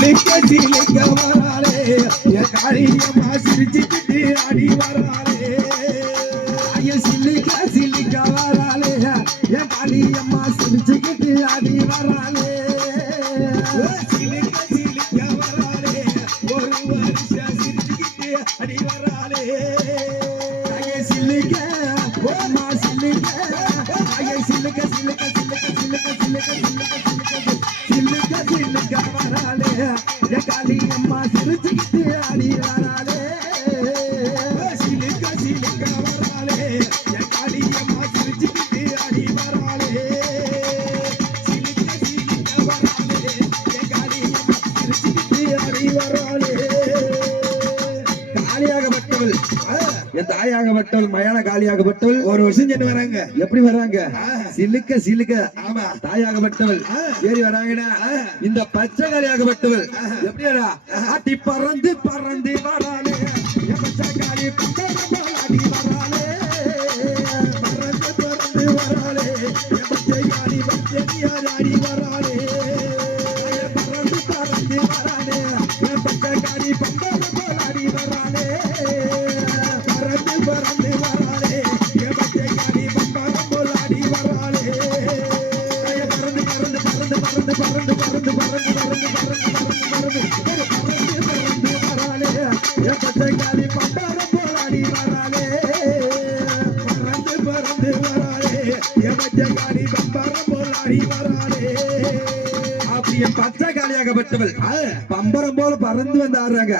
ஜிலிக்க ஜிலிக்க வராளே என் காரியமா சிரிச்சுக்கிட்டு அடி வராளே ஐயன் சில்லிக்க சில்லிக்க வராளே என் காரியம்மா சிரிச்சுக்கிட்டு அடி வராளே சிலிக்க சிலிக்க வராளே ஒரு வருஷம் சிரிச்சுக்கிட்டு அடி வராளே ஐயன் சில்லிக்க ஓமா சில்லிக்க ஐயன் சில்லிக்க சில்லிக்க சில்லிக்க சில்லிக்க சில்லிக்க சில்லிக்க காளியம்மா சிரிச்சுக்கிட்டு ஆடி வராளே சிலுக்க சிலுக்க வராளே என் காளியம்மா சிரிச்சுக்கிட்டு ஆடி வராளே சிலுக்க சிலுக்க வராளே என் காளியம்மா சிரிச்சுக்கிட்டு ஆடி வராளே காளியாகப்பட்டவள் என் தாயாகப்பட்டவள் மயான காளியாகப்பட்டவள் ஒரு வருஷம் சென்று வராங்க. எப்படி வர்றாங்க? சிலுக்க சிலுக்க. ஆமா தாயாகப்பட்டவள். ஏறி வராங்கடா இந்த பச்சை காளியாகப்பட்டவள். எப்படியாடா? ஆட்டி பறந்து பறந்து வராளே என் பச்சை காளி என் பச்சை காளியாகப்பட்டவள் பம்பரம் போல பறந்து வந்து ஆடுறாங்க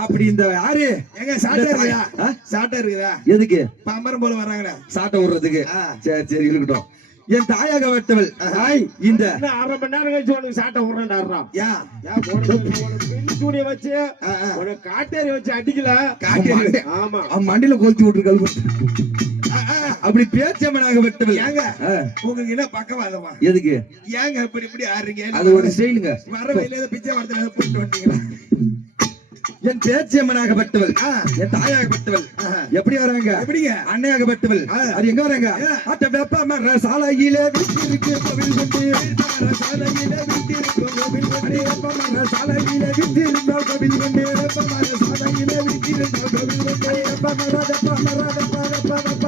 அப்படி இந்த யாரு? எங்க சாட்டை இருக்குதா? சாட்டை இருக்குதா? எதுக்கு? பம்பரம் போல வராங்கடா சாட்டை விடுறதுக்கு. சரி சரி இருக்கட்டும். என் தாயாகப்பட்டவள். தாய் இந்த இன்னும் அரை மணி நேரம் கழிச்சு உனக்கு சாட்டை விடுறேன்டாடுறான் யா. சூனிய வச்சு. உனக்கு காட்டேரி வச்சு அடிக்கல. காட்டேரி. ஆமா. மண்டியில கொளுத்தி விட்டு அப்படி பேச்சம்மனாகப்பட்டவள் ஏங்க ஆ, உங்களுக்கு என்ன பக்கவாதமா? எதுக்கு? ஏங்க இப்படி இப்படி ஆடுறீங்க அது ஒரு ஸ்டைலுங்க. வர வழியில ஏதோ பிச்சை வரத்துல போட்டு வந்தீங்களா? என் பேச்சியம்மனாகப்பட்டவள். என் தாயாகப்பட்டவள் ஆ. எப்படி வராங்க? எப்படிங்க? அன்னையாகப்பட்டவள். அது எங்க வராங்க. அட்ட வெப்ப மர சாலையிலே வீட்டிற்கு கோவில் கொண்டு சாலையில வீட்டிருக்கும் கோவில் கொண்டு வெப்ப மர சாலையிலே வீட்டிருந்தால் கோவில் கொண்டு வெப்ப மர சாலையில வீட்டிருந்தால் கோவில் கொண்டு வெப்ப மர வெப்ப மர வெப்ப வெப்ப வெப்ப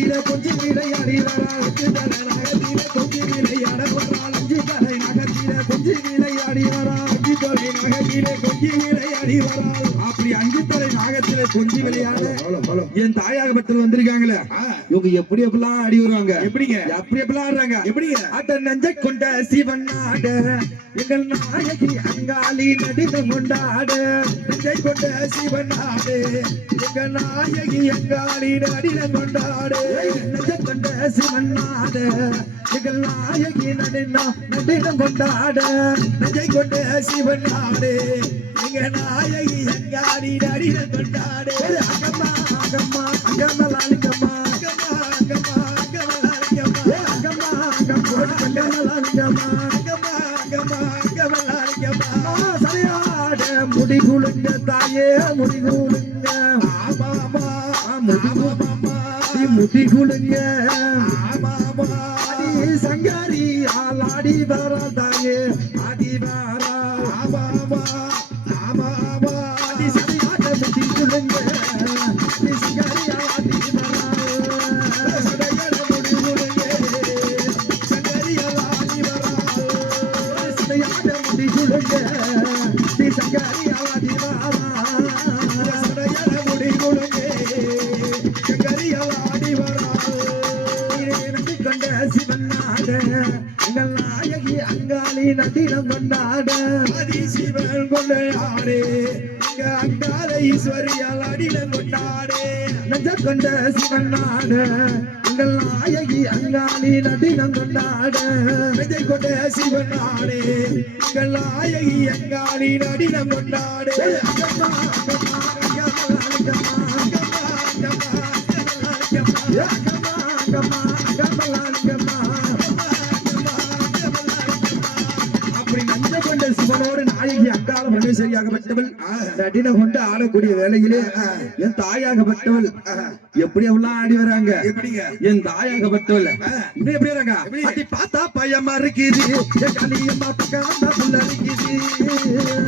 நகத்தில கொஞ்சம் விளையாடி வராள் தல நகத்தில கொஞ்சி விளையாட வராள் தலை நகத்தில கொஞ்சம் விளையாடி வரா அஞ்சு தொலை நகத்தில கொஞ்சி விளையாடி வராள். அப்படி அஞ்சு தலை நாகத்தில கொஞ்சம் விளையாட என் தாயாகப்பட்டது வந்திருக்காங்களே? இவங்க எப்படி எப்படிலாம் ஆடி வருவாங்க? எப்படிங்க? எப்படி எப்படிலாம் ஆடுறாங்க? எப்படிங்க? அட்ட நஞ்சை கொண்ட சிவன் நாட எங்கள் நாயகி அங்காளி நடிதம் கொண்டாட நெஞ்சை கொண்ட சிவனாடு எங்க நாயகி எங்காளி நடினம் கொண்டாடு நெஞ்சை கொண்ட சிவன் நாட எங்கள் நாயகி நடினா நடிதம் கொண்டாட நெஞ்சை கொண்ட சிவனாடு எங்க நாயகி எங்காடி நடி கொண்டாடு அகம்மா அகம்மா அகமலாலிக்கம்மா அகம்மா அகம்மா அகமலாலிக்கம்மா அகம்மா அகம்மா அகமலாலிக்கம்மா அகம்மா அகம்மா அகமலாலிக்கம்மா சரியாட முடிகுலுங்க தாயே முடிகுலுங்க ஆமாமா முடிகுலுங்க முதிகுலுங்க ஆமாமா சங்காரி ஆளாடி வரா தாயே நாட எங்கள் நாயகி அங்காளி நதினம் கொண்டாட சிவன் கொண்டாடே இங்க அங்கால ஈஸ்வரியால் அடிடம் கொண்டாடே நஞ்ச கொண்ட சிவன் நாட எங்கள் நாயகி அங்காளி நடினம் கொண்டாட விஜய் கொண்ட சிவன் நாடே எங்கள் நாயகி எங்காளி நடினம் கொண்டாடே அங்கம்மா, அங்கம்மா, அங்கம்மா, அங்கம்மா. அங்கம்மா, அங்கம்மா, அங்கம்மா, அங்காள பரமேஸ்வரியாகப்பட்டவள் நடினம் கொண்டு ஆடக்கூடிய வேளையிலே என் தாயாகப்பட்டவள் எப்படி எவ்வளவு ஆடி வராங்க? என் தாயாகப்பட்டவள் இன்னும் எப்படி வராங்க? எப்படி? அடி பார்த்தா பயமா இருக்குது. கலியம்மா பக்கம் வந்தா புள்ள இருக்குது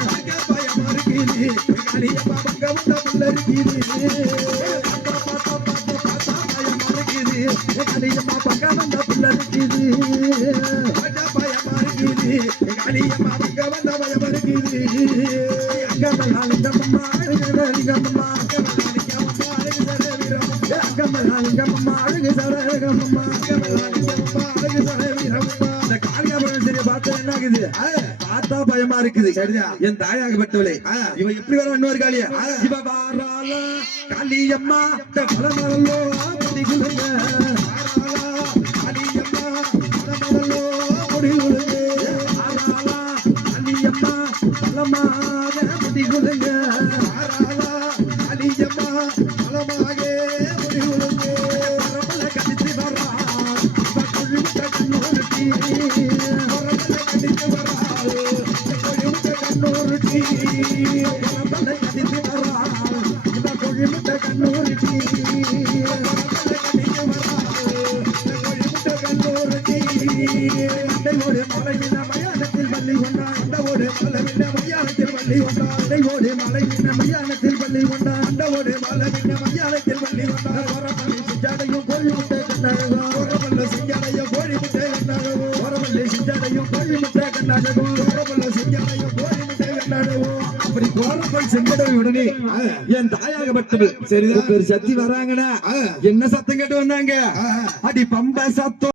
பார்க்க பயமா இருக்குது. காளியம்மா பக்கம் வந்தா புள்ள இருக்குது கலியம்மா பக்கம் வந்தா புள்ள இருக்குது பார்க்க பயமா இருக்குது காளியம்மா பக்கம் வந்தா பயமா இருக்குது அங்கமல்லா லிங்கம்மா அழகு லிங்கம்மா அங்கம்மா, அழகு சர வீரம்மா. அங்கமல்லா லிங்கம்மா அழகு சரகம்மா அங்கம்மா, அழகு சர வீரம்மா. இந்த காளிகாபுரம் சரியா பார்த்தா என்ன ஆகுது பார்த்தா பயமா இருக்குது. சரிதான். என் தாயாகப்பட்டவளே இவ எப்படி வர இன்னொரு காளியா இவ வாராள? காளியம்மா பலமரல்லோ ஆபதி குலுங்க ஆராளா, காளியம்மா, மனமலலோ முடிவுழுது. வாராள? காளியம்மா பலமாக காளியம்மா. பரமல வரா கொழுவிட்ட கண்ணூருட்டி. பரமல கடித்து வரா இவ குழுவிட்ட கண்ணோருத்தி பரமல மலைவின மயானத்தில் பள்ளி கொண்டான். அண்டவோடு மலவின மலைவின மயானத்தில் பள்ளி மலவின சிஞ்சாடையும் சிஞ்சாடையும் செங்கடவை உடனே என் தாயாகப்பட்டவள் சரி பேர் சத்தி வராங்கடா என்ன சத்தம் கேட்டு வந்தாங்க? அடி பம்ப சத்தம்.